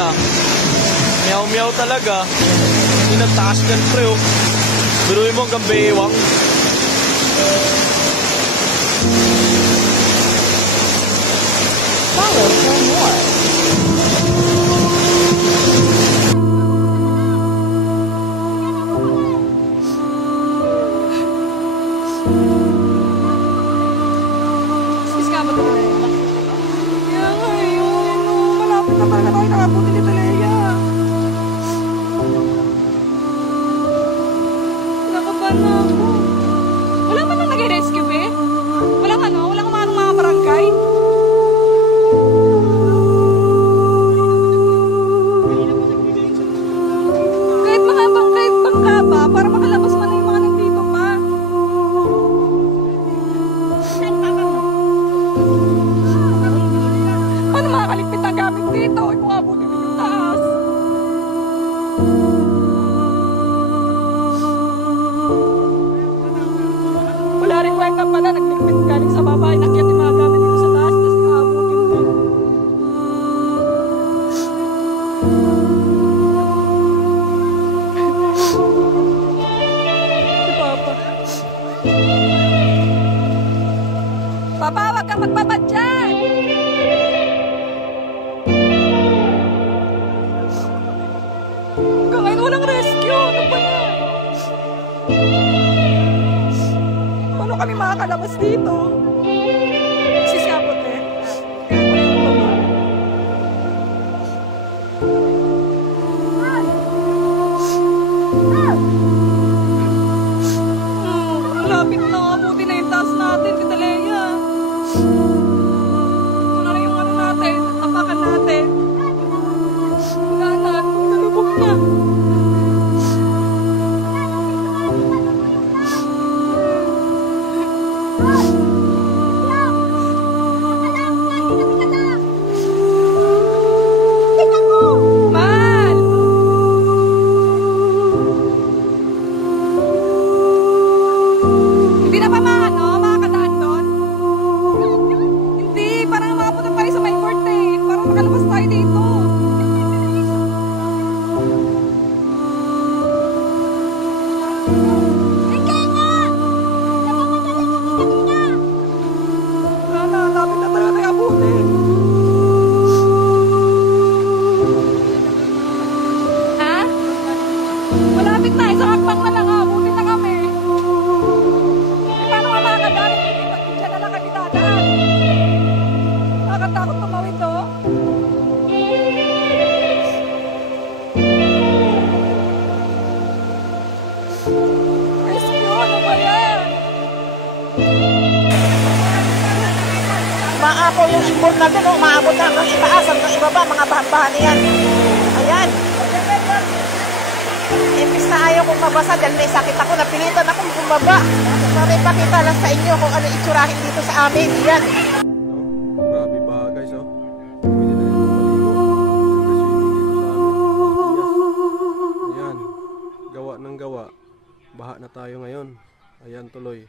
na. Meow meow talaga. Hindi nagtaas yan pre oh. Biruin mo hanggang bewang. Follow for more. Sis ka ba ito, Leia? Kaya nga yun. Malapit na talaga tayo nakabuti dito, Leia. Nakabahan na ako. Wala man lang nag-rescue, eh? Walang ano? Walang mga barangay? Kahit bangka ba, para makalabas man yung mga nandito pa. Paano makakaligpit ang gamit dito? Ay, kung abutin din yung taas. Wala rin kwenta pala, nagligpit galing sa baba, inakyat yung mga gamit dito sa taas, tapos naabutin din. Si Papa. Papa, wag kang magbabad dyan! Hanggang ngayon walang rescue. Ano ba yan? Paano kami makakalabas dito? Sisabot eh. Kaya ko yung baba. Malapit na. Abuti na yung taas natin. Tita Leia. Ito na yung ano natin. Tapakan natin. Wala na. Nalubog na. Mahal! Hindi na ba makakadaan doon? Hindi, parang makapunta pa rin sa may court eh. Parang makalabas tayo dito. Wala na, lapit na talaga tayo abutin. Ha? Malapit na, isang hakbang na lang abutin na kami. Eh, paano nga makakadaan? Diyan na lang kami dadaan. Nakakatakot tumawid to. Rescue, ano ba yan? Maapo yung import natin, oh. Maabot na hanggang itaas, hanggang ibaba, mga bahan-bahan yan. Ayan. Imbis na ayaw kong mabasa dahil may sakit ako, napilitan akong bumaba. Para ipakita lang sa inyo kung ano itsurahin dito sa amin. Yan. Grabe ba guys oh. Pwede na yung maligo. Siyempre swimming dito sa amin. Yes. Ayan. Gawa ng gawa. Baha na tayo ngayon. Ayan tuloy.